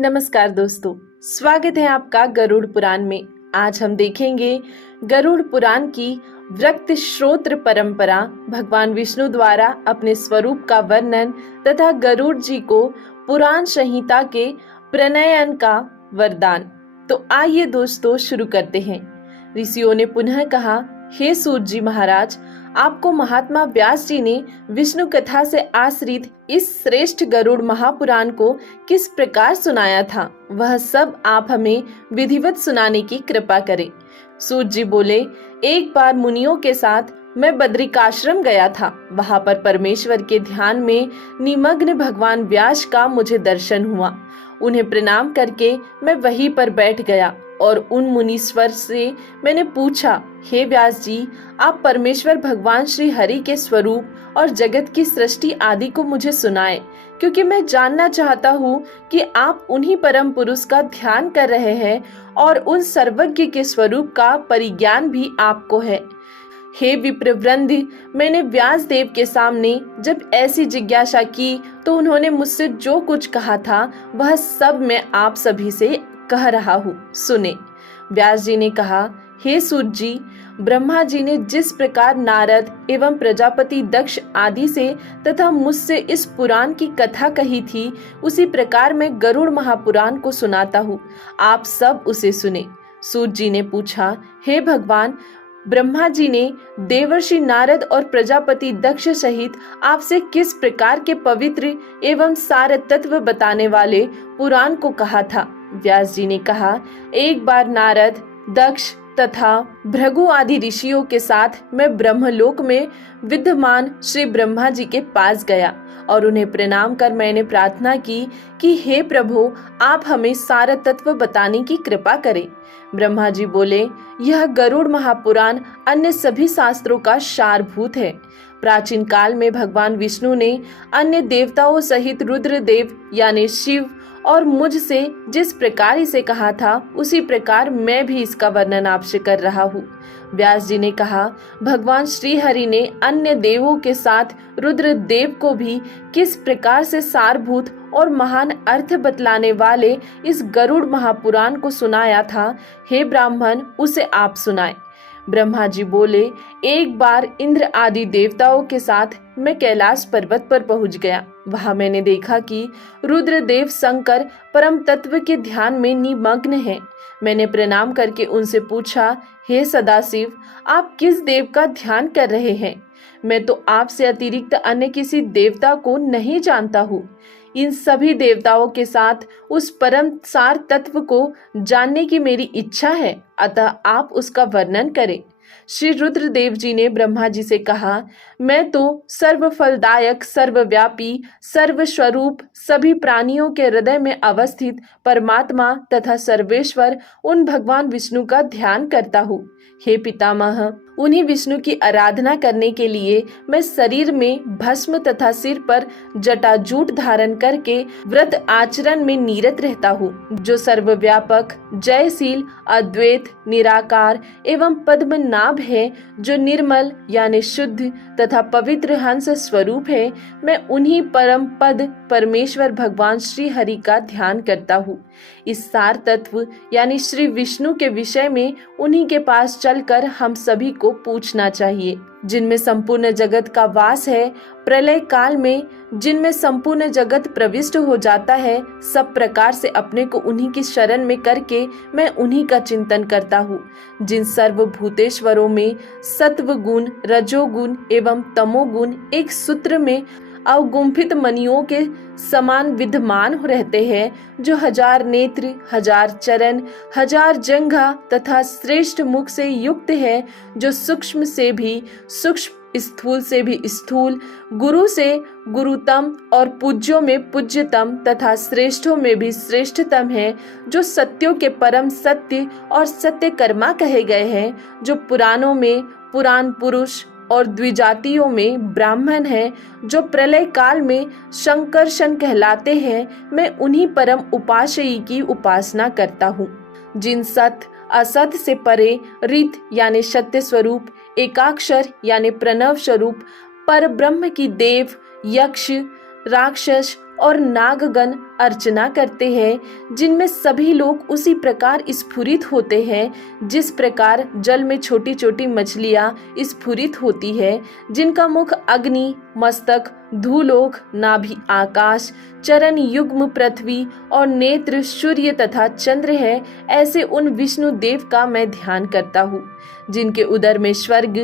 नमस्कार दोस्तों, स्वागत है आपका गरुड़ पुराण में। आज हम देखेंगे गरुड़ पुराण की वृत्त श्रोत्र परंपरा, भगवान विष्णु द्वारा अपने स्वरूप का वर्णन तथा गरुड़ जी को पुराण संहिता के प्रणयन का वरदान। तो आइए दोस्तों शुरू करते हैं। ऋषियों ने पुनः कहा, हे सूत जी महाराज, आपको महात्मा व्यास जी ने विष्णु कथा से आश्रित इस श्रेष्ठ गरुड़ महापुराण को किस प्रकार सुनाया था, वह सब आप हमें विधिवत सुनाने की कृपा करें। सूत जी बोले, एक बार मुनियों के साथ मैं बद्रिकाश्रम गया था। वहां पर परमेश्वर के ध्यान में निमग्न भगवान व्यास का मुझे दर्शन हुआ। उन्हें प्रणाम करके मैं वहीं पर बैठ गया और उन मुनीश्वर से मैंने पूछा, हे व्यास जी, आप परमेश्वर भगवान श्री हरि के स्वरूप और जगत की सृष्टि आदि को मुझे सुनाएं, क्योंकि मैं जानना चाहता हूँ कि आप उन्हीं परम पुरुष का ध्यान कर रहे हैं और उन सर्वज्ञ के स्वरूप का परिज्ञान भी आपको है। हे विप्रवृंद, मैंने व्यास देव के सामने जब ऐसी जिज्ञासा की तो उन्होंने मुझसे जो कुछ कहा था वह सब मैं आप सभी से कह रहा हूँ, सुने। व्यास जी ने कहा, हे सूत जी, ब्रह्मा जी ने जिस प्रकार नारद एवं प्रजापति दक्ष आदि से तथा मुझसे इस पुराण की कथा कही थी, उसी प्रकार मैं गरुड़ महापुराण को सुनाता हूँ, आप सब उसे सुने। सूत जी ने पूछा, हे भगवान, ब्रह्मा जी ने देवर्षि नारद और प्रजापति दक्ष सहित आपसे किस प्रकार के पवित्र एवं सार तत्व बताने वाले पुराण को कहा था? व्यास जी ने कहा, एक बार नारद, दक्ष तथा भृगु आदि ऋषियों के साथ मैं ब्रह्मलोक में विद्यमान श्री ब्रह्मा जी के पास गया और उन्हें प्रणाम कर मैंने प्रार्थना की कि हे प्रभु, आप हमें सारा तत्व बताने की कृपा करें। ब्रह्मा जी बोले, यह गरुड़ महापुराण अन्य सभी शास्त्रों का सारभूत है। प्राचीन काल में भगवान विष्णु ने अन्य देवताओं सहित रुद्रदेव यानी शिव और मुझसे जिस प्रकार इसे कहा था, उसी प्रकार मैं भी इसका वर्णन आपसे कर रहा हूँ। व्यास जी ने कहा, भगवान श्री हरि ने अन्य देवों के साथ रुद्रदेव को भी किस प्रकार से सारभूत और महान अर्थ बतलाने वाले इस गरुड़ महापुराण को सुनाया था, हे ब्राह्मण, उसे आप सुनाए। ब्रह्मा जी बोले, एक बार इंद्र आदि देवताओं के साथ मैं कैलाश पर्वत पर पहुंच गया। वहां मैंने देखा कि रुद्रदेव शंकर परम तत्व के ध्यान में निमग्न हैं। मैंने प्रणाम करके उनसे पूछा, हे सदाशिव, आप किस देव का ध्यान कर रहे हैं? मैं तो आपसे अतिरिक्त अन्य किसी देवता को नहीं जानता हूँ। इन सभी देवताओं के साथ उस परम सार तत्व को जानने की मेरी इच्छा है, अतः आप उसका वर्णन करें। श्री रुद्रदेव जी ने ब्रह्मा जी से कहा, मैं तो सर्व फलदायक, सर्वव्यापी, सर्वस्वरूप, सभी प्राणियों के हृदय में अवस्थित परमात्मा तथा सर्वेश्वर उन भगवान विष्णु का ध्यान करता हूँ। हे पितामह, उन्हीं विष्णु की आराधना करने के लिए मैं शरीर में भस्म तथा सिर पर जटाजूट धारण करके व्रत आचरण में निरत रहता हूँ, जो सर्वव्यापक, जयशील, अद्वैत, निराकार एवं पद्मनाभ है, जो निर्मल यानी शुद्ध तथा पवित्र हंस स्वरूप है। मैं उन्हीं परम पद परमेश्वर भगवान श्री हरि का ध्यान करता हूँ। इस सार तत्व यानी श्री विष्णु के विषय में उन्हीं के पास चलकर हम सभी को पूछना चाहिए, जिनमें संपूर्ण जगत का वास है। प्रलय काल में जिनमें संपूर्ण जगत प्रविष्ट हो जाता है, सब प्रकार से अपने को उन्हीं की शरण में करके मैं उन्हीं का चिंतन करता हूँ। जिन सर्वभूतेश्वरों में सत्व गुण, रजोगुण एवं तमोगुण एक सूत्र में अवगुंफित मणियों के समान विद्यमान रहते हैं, जो हजार नेत्र, हजार चरण, हजार जंघा तथा श्रेष्ठ मुख से युक्त है, जो सूक्ष्म से भी सूक्ष्म, स्थूल से भी स्थूल, गुरु से गुरुतम और पूज्यों में पूज्यतम तथा श्रेष्ठों में भी श्रेष्ठतम है, जो सत्यों के परम सत्य और सत्यकर्मा कहे गए हैं, जो पुराणों में पुराण पुरुष और द्विजातियों में ब्राह्मण है, जो प्रलय काल में शंकरशन कहलाते हैं। मैं उन्हीं परम उपाश्रयी की उपासना करता हूँ, जिन सत असत से परे रित यानी सत्य स्वरूप, एकाक्षर यानी प्रणव स्वरूप पर ब्रह्म की देव, यक्ष, राक्षस और नागगण अर्चना करते हैं, जिनमें सभी लोग उसी प्रकार स्फुरित होते हैं जिस प्रकार जल में छोटी छोटी मछलियां स्फुरित होती है, जिनका मुख अग्नि, मस्तक धूलोक, नाभि आकाश, चरण युग्म पृथ्वी और नेत्र सूर्य तथा चंद्र है, ऐसे उन विष्णु देव का मैं ध्यान करता हूँ, जिनके उदर में स्वर्ग,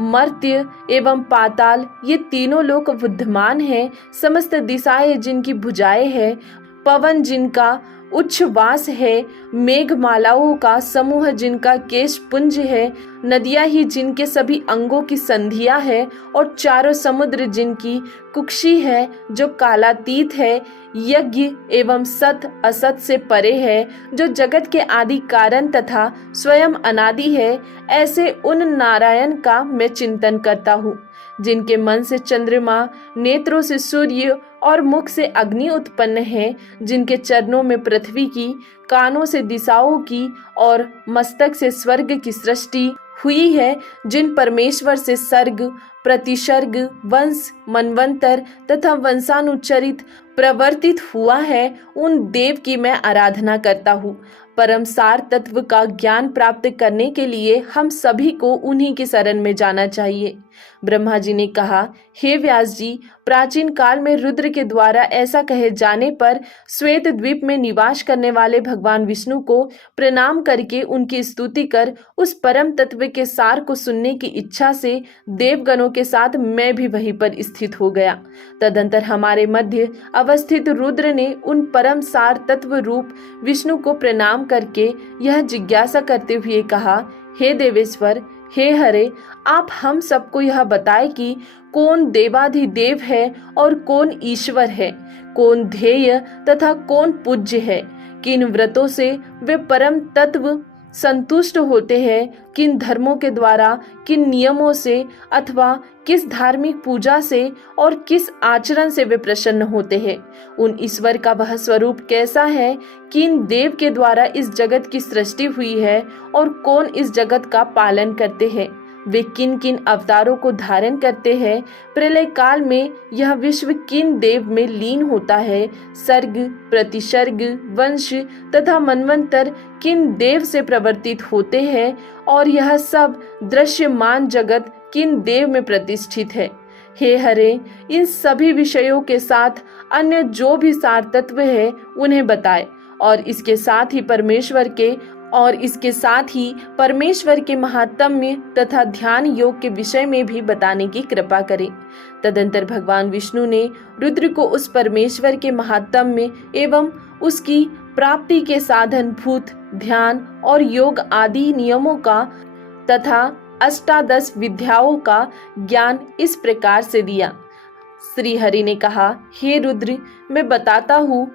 मर्त्य एवं पाताल ये तीनों लोक विद्यमान हैं, समस्त दिशाएं जिनकी भुजाएं हैं, पवन जिनका उच्छ्वास है, मेघमालाओं का समूह जिनका केश पुंज है, नदियां ही जिनके सभी अंगों की संधियां है, और चारों समुद्र जिनकी कुक्षी है, जो कालातीत है, यज्ञ एवं सत असत से परे है, जो जगत के आदि कारण तथा स्वयं अनादि है, ऐसे उन नारायण का मैं चिंतन करता हूँ, जिनके मन से चंद्रमा, नेत्रों से सूर्य और मुख से अग्नि उत्पन्न है, जिनके चरणों में पृथ्वी की, कानों से दिशाओं की और मस्तक से स्वर्ग की सृष्टि हुई है, जिन परमेश्वर से सर्ग, प्रतिसर्ग, वंश, मनवंतर तथा वंशानुचरित प्रवर्तित हुआ है, उन देव की मैं आराधना करता हूँ। परम सार तत्व का ज्ञान प्राप्त करने के लिए हम सभी को उन्हीं की शरण में जाना चाहिए। ब्रह्मा जी ने कहा, हे व्यास जी, प्राचीन काल में रुद्र के द्वारा ऐसा कहे जाने पर श्वेत द्वीप में निवास करने वाले भगवान विष्णु को प्रणाम करके उनकी स्तुति कर उस परम तत्व के सार को सुनने की इच्छा से देवगणों के साथ मैं भी वहीं पर स्थित हो गया। तदंतर हमारे मध्य अवस्थित रुद्र ने उन परम सार तत्व रूप विष्णु को प्रणाम करके यह जिज्ञासा करते हुए कहा, हे देवेश्वर, हे हरे, आप हम सबको यह बताए कि कौन देवाधिदेव है और कौन ईश्वर है, कौन ध्येय तथा कौन पूज्य है, किन व्रतों से वे परम तत्व संतुष्ट होते हैं, किन धर्मों के द्वारा, किन नियमों से अथवा किस धार्मिक पूजा से और किस आचरण से वे प्रसन्न होते हैं, उन ईश्वर का वह स्वरूप कैसा है, किन देव के द्वारा इस जगत की सृष्टि हुई है और कौन इस जगत का पालन करते हैं, वे किन किन अवतारों को धारण करते हैं, प्रलय काल में यह विश्व किन देव में लीन होता है, सर्ग, प्रतिसर्ग, वंश तथा मनवंतर किन देव से प्रवर्तित होते हैं और यह सब दृश्यमान जगत किन देव में प्रतिष्ठित है। हे हरे, इन सभी विषयों के साथ अन्य जो भी सार तत्व है उन्हें बताए और इसके साथ ही परमेश्वर के महात्म्य तथा ध्यान योग के विषय में भी बताने की कृपा करें। तदंतर भगवान विष्णु ने रुद्र को उस परमेश्वर के महात्म्य एवं उसकी प्राप्ति के साधन भूत, ध्यान और योग आदि नियमों का तथा अष्टादश विद्याओं का ज्ञान इस प्रकार से दिया। श्री हरि ने कहा, हे रुद्र, मैं बताता हूँ,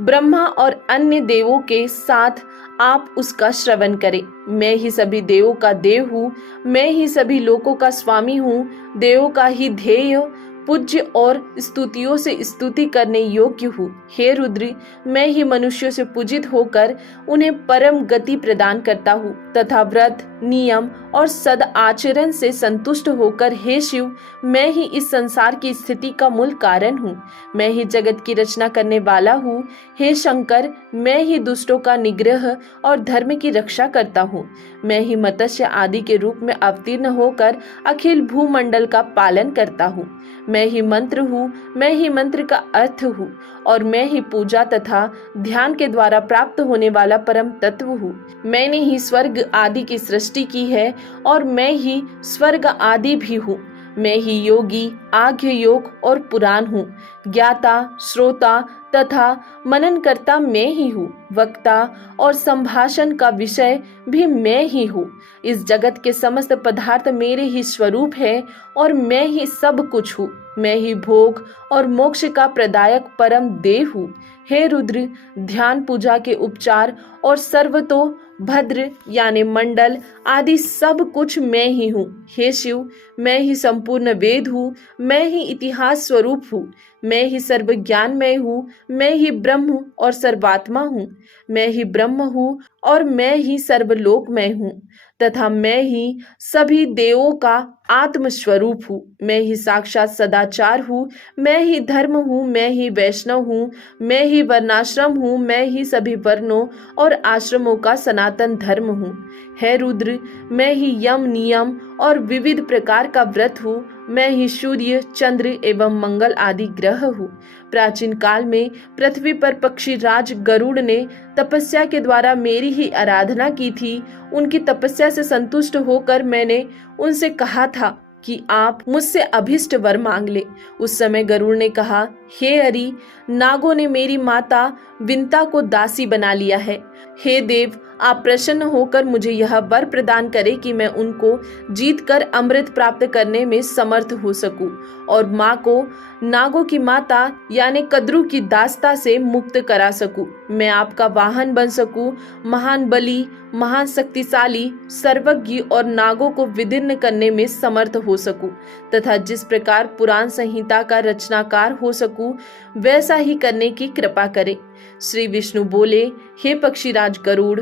ब्रह्मा और अन्य देवों के साथ आप उसका श्रवण करें। मैं ही सभी देवों का देव हूँ, मैं ही सभी लोकों का स्वामी हूँ, देवों का ही ध्येय, पूज्य और स्तुतियों से स्तुति करने योग्य हूँ। हे रुद्र, मैं ही मनुष्यों से पूजित होकर उन्हें परम गति प्रदान करता हूँ तथा व्रत, नियम और सद आचरण से संतुष्ट होकर हे शिव, मैं ही इस संसार की स्थिति का मूल कारण हूँ। मैं ही जगत की रचना करने वाला हूँ। हे शंकर, मैं ही दुष्टों का निग्रह और धर्म की रक्षा करता हूँ। मैं ही मत्स्य आदि के रूप में अवतीर्ण होकर अखिल भूमंडल का पालन करता हूँ। मैं ही मंत्र हूँ, मैं ही मंत्र का अर्थ हूँ और मैं ही पूजा तथा ध्यान के द्वारा प्राप्त होने वाला परम तत्व हूँ। मैंने ही स्वर्ग आदि की सृष्टि की है और मैं ही स्वर्ग आदि भी हूँ। मैं ही योगी, आज्ञ योग और पुराण हूँ। ज्ञाता, श्रोता तथा मनन करता मैं ही हूँ। वक्ता और संभाषण का विषय भी मैं ही हूँ। इस जगत के समस्त पदार्थ मेरे ही स्वरूप है और मैं ही सब कुछ हूँ। मैं ही भोग और मोक्ष का प्रदायक परम देव हूँ। हे रुद्र, ध्यान, पूजा के उपचार और सर्वतो भद्र यानी मंडल आदि सब कुछ मैं ही हूँ। हे शिव, मैं ही संपूर्ण वेद हूँ। मैं ही इतिहास स्वरूप हूँ। मैं ही सर्व ज्ञानमय हूँ। मैं ही ब्रह्म और सर्वात्मा हूँ। मैं ही ब्रह्म हूँ और मैं ही सर्वलोकमय हूँ तथा मैं ही सभी देवों का आत्मस्वरूप हूँ। मैं ही साक्षात सदाचार हूँ, मैं ही धर्म हूँ, मैं ही वैष्णव हूँ, मैं ही वर्णाश्रम हूँ, मैं ही सभी वर्णों और आश्रमों का सनातन धर्म हूँ। हे रुद्र, मैं ही यम नियम और विविध प्रकार का व्रत हूँ। मैं ही सूर्य, चंद्र एवं मंगल आदि ग्रह हूँ। प्राचीन काल में पृथ्वी पर पक्षी राज गरुड़ ने तपस्या के द्वारा मेरी ही आराधना की थी। उनकी तपस्या से संतुष्ट होकर मैंने उनसे कहा था कि आप मुझसे अभिष्ट वर मांग ले। उस समय गरुड़ ने कहा, हे हरि, नागों ने मेरी माता विंता को दासी बना लिया है। हे देव, आप प्रसन्न होकर मुझे यह वर प्रदान करें कि मैं उनको जीतकर अमृत प्राप्त करने में समर्थ हो सकूं और माँ को नागों की माता यानी कद्रू की दास्ता से मुक्त करा सकूं। मैं आपका वाहन बन सकूं, महान बली, महान शक्तिशाली, सर्वज्ञ और नागों को विदीर्ण करने में समर्थ हो सकूं तथा जिस प्रकार पुराण संहिता का रचनाकार हो सकूं वैसा ही करने की कृपा करें। श्री विष्णु बोले, हे पक्षीराज गरुड़,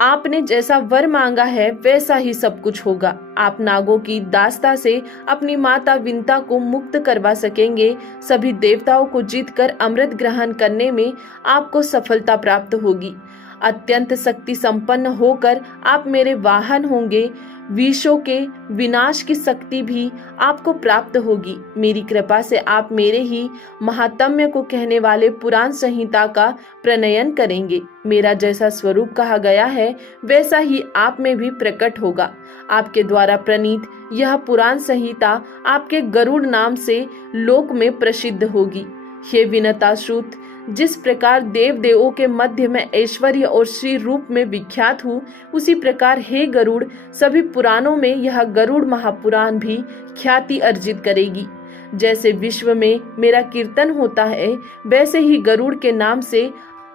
आपने जैसा वर मांगा है वैसा ही सब कुछ होगा। आप नागों की दास्ता से अपनी माता विंता को मुक्त करवा सकेंगे। सभी देवताओं को जीतकर अमृत ग्रहण करने में आपको सफलता प्राप्त होगी। अत्यंत शक्ति संपन्न होकर आप मेरे वाहन होंगे। विषों के विनाश की शक्ति भी आपको प्राप्त होगी। मेरी कृपा से आप मेरे ही महात्म्य को कहने वाले पुराण संहिता का प्रणयन करेंगे। मेरा जैसा स्वरूप कहा गया है वैसा ही आप में भी प्रकट होगा। आपके द्वारा प्रणीत यह पुराण संहिता आपके गरुड़ नाम से लोक में प्रसिद्ध होगी। हे विनताश्रुत, जिस प्रकार देव देवों के मध्य में ऐश्वर्य और श्री रूप में विख्यात हूँ, उसी प्रकार हे गरुड़, सभी पुराणों में यह गरुड़ महापुराण भी ख्याति अर्जित करेगी। जैसे विश्व में मेरा कीर्तन होता है वैसे ही गरुड़ के नाम से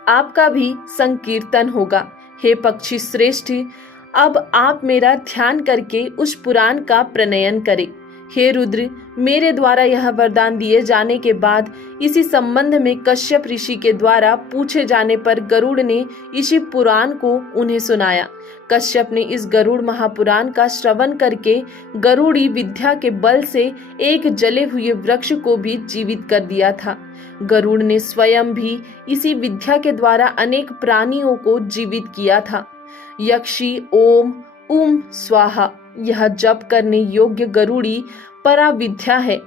आपका भी संकीर्तन होगा। हे पक्षी श्रेष्ठ, अब आप मेरा ध्यान करके उस पुराण का प्रणयन करें। हे रुद्र, मेरे द्वारा यह वरदान दिए जाने के बाद इसी संबंध में कश्यप ऋषि के द्वारा पूछे जाने पर गरुड़ ने इसी पुराण को उन्हें सुनाया। कश्यप ने इस गरुड़ महापुराण का श्रवण करके गरुड़ी विद्या के बल से एक जले हुए वृक्ष को भी जीवित कर दिया था। गरुड़ ने स्वयं भी इसी विद्या के द्वारा अनेक प्राणियों को जीवित किया था। यक्षी ओम उम स्वाहा यह जप करने योग्य गरुड़ी परा विद्या है।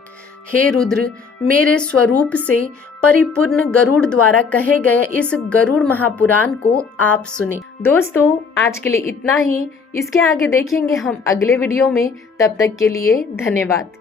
हे रुद्र, मेरे स्वरूप से परिपूर्ण गरुड़ द्वारा कहे गए इस गरुड़ महापुराण को आप सुने। दोस्तों, आज के लिए इतना ही। इसके आगे देखेंगे हम अगले वीडियो में। तब तक के लिए धन्यवाद।